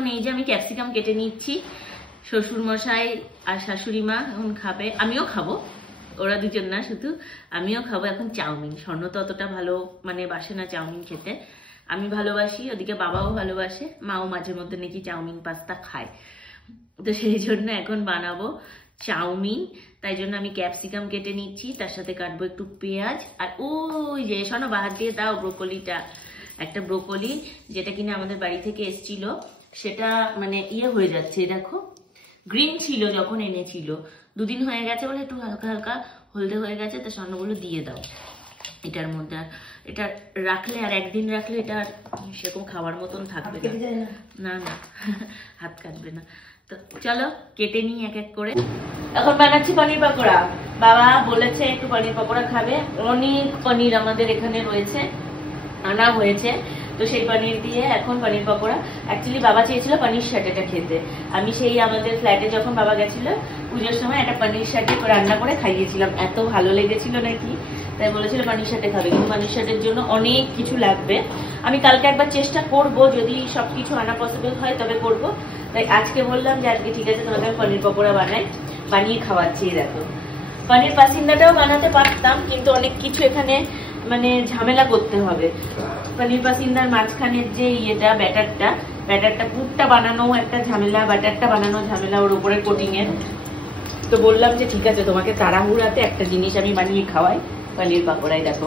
এখন এই যে আমি ক্যাপসিকাম কেটে নিচ্ছি, শ্বশুর মশাই আর শাশুড়ি মা এখন খাবে, আমিও খাবো, ওরা দুজন না শুধু, আমিও খাবো এখন চাউমিন। স্বর্ণ তো অতটা ভালো মানে বাসে না চাউমিন খেতে, আমি ভালোবাসি, ওদিকে বাবাও ভালোবাসে, মাও মাঝে মধ্যে নাকি চাউমিন পাস্তা খায়, তো সেই জন্য এখন বানাবো চাউমিন। তাই জন্য আমি ক্যাপসিকাম কেটে নিচ্ছি, তার সাথে কাটবো একটু পেঁয়াজ, আর ওই যে শোনো বাহার দিয়ে দাও ব্রোকলিটা, একটা ব্রোকলি যেটা কিনা আমাদের বাড়ি থেকে এসছিল, সেটা মানে ইয়ে হয়ে যাচ্ছে, দেখো গ্রিন ছিল যখন এনেছিল, দুদিন হয়ে গেছে বলে একটু হালকা হালকা হলদে হয়ে গেছে, তো স্বর্ণগুলো দিয়ে দাও এটার মধ্যে। আর এটা রাখলে আর একদিন রাখলে এটা সেরকম খাওয়ার মতন থাকবে না, না হাত কাটবে না। তো চলো কেটে নিই এক এক করে। এখন বানাচ্ছি পনির পকোড়া, বাবা বলেছে একটু পনির পকোড়া খাবে, অনেক পনির আমাদের এখানে রয়েছে, আনা হয়েছে, তো সেই পনির দিয়ে এখন পনির পকোড়া। অ্যাকচুয়ালি বাবা চেয়েছিল পনির শাটেটা খেতে, আমি সেই আমাদের ফ্ল্যাটে যখন বাবা গেছিল পুজোর সময় একটা পনির শাটে রান্না করে খাইয়েছিলাম, এত ভালো লেগেছিল নাকি, তাই বলেছিল পনির শাটে খাবে, কিন্তু পনির শাটের জন্য অনেক কিছু লাগবে। আমি কালকে একবার চেষ্টা করব, যদি সবকিছু আনা পসিবল হয় তবে করব, তাই আজকে বললাম যে আজকে ঠিক আছে তোমাকে আমি পনির পকোড়া বানিয়ে খাওয়াচ্ছি। দেখো পনির পাসিন্দাটাও বানাতে পারতাম, কিন্তু অনেক কিছু এখানে মানে ঝামেলা করতে হবে। পনির পাসিন্দার মাঝখানের যে ইয়েটা ব্যাটারটা পুরটা বানানো একটা ঝামেলা, ব্যাটারটা বানানো ঝামেলা, ওর উপরে কোটিং এর। তো বললাম যে ঠিক আছে তোমাকে তাড়াহুড়াতে একটা জিনিস আমি বানিয়ে খাওয়াই, পনির পকোড়াই। দেখো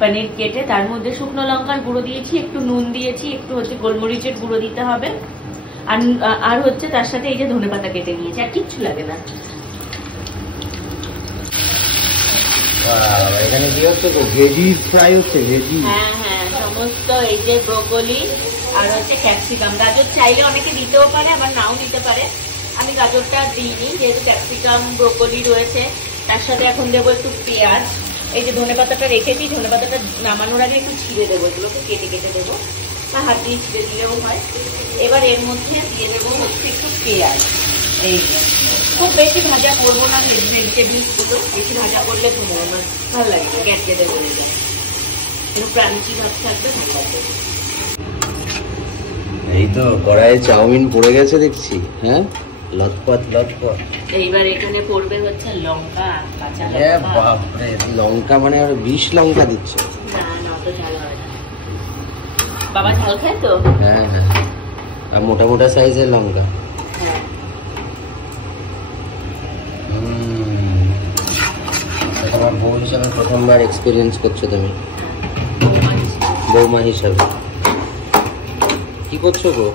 পনির কেটে তার মধ্যে শুকনো লঙ্কার গুঁড়ো দিয়েছি, একটু নুন দিয়েছি, একটু হচ্ছে গোলমরিচের গুঁড়ো দিতে হবে, আর হচ্ছে তার সাথে এই যে ধনেপাতা কেটে নিয়েছি, আর কিচ্ছু লাগে না। এখানে কি হচ্ছে, ভেজি ফ্রাই হচ্ছে, ভেজি। হ্যাঁ হ্যাঁ, সমস্ত এই যে ব্রোকলি আর হচ্ছে ক্যাপসিকাম, গাজর চাইলে অনেকে দিতেও পারে আবার নাও দিতে পারে, আমি গাজরটা দিইনি যেহেতু ক্যাপসিকাম ব্রোকলি রয়েছে। তার সাথে এখন দেবো একটু পেঁয়াজ, এই যে ধনেপাতাটা রেখেছি, ধনেপাতাটা নামানোর আগে একটু ছিঁড়ে দেবো, এগুলোকে কেটে কেটে দেবো, বা হাত দিয়ে ছিঁড়ে দিলেও হয়। এবার এর মধ্যে দিয়ে দেবো হচ্ছে একটু পেঁয়াজ, এই খুব বেশি ভাজা করবো না ভেজিটেবলস গুলো, বেশি ভাজা করলে ভালো লাগবে, গ্যাটগেটে বলে যায়, একটু ক্রাঞ্চি ভাব থাকবে, ভালো লাগবে। এই তো কড়াইয়ে চাউমিন পড়ে গেছে দেখছি, হ্যাঁ লটপট লটপট। এইবার এখানে পড়বে হচ্ছে লঙ্কা, কাঁচা লঙ্কা। বাপরে, লঙ্কা মানে আর 20 লঙ্কা দিচ্ছে। না না, অত ঝাল হয় না, বাবা ঝাল খায় তো। হ্যাঁ হ্যাঁ, আর মোটা মোটা সাইজের লঙ্কা। হ্যাঁ, তোমার বউ হিসাবে প্রথমবার এক্সপিরিয়েন্স করছো তুমি, বৌমা হিসাবে। কি করছো গো?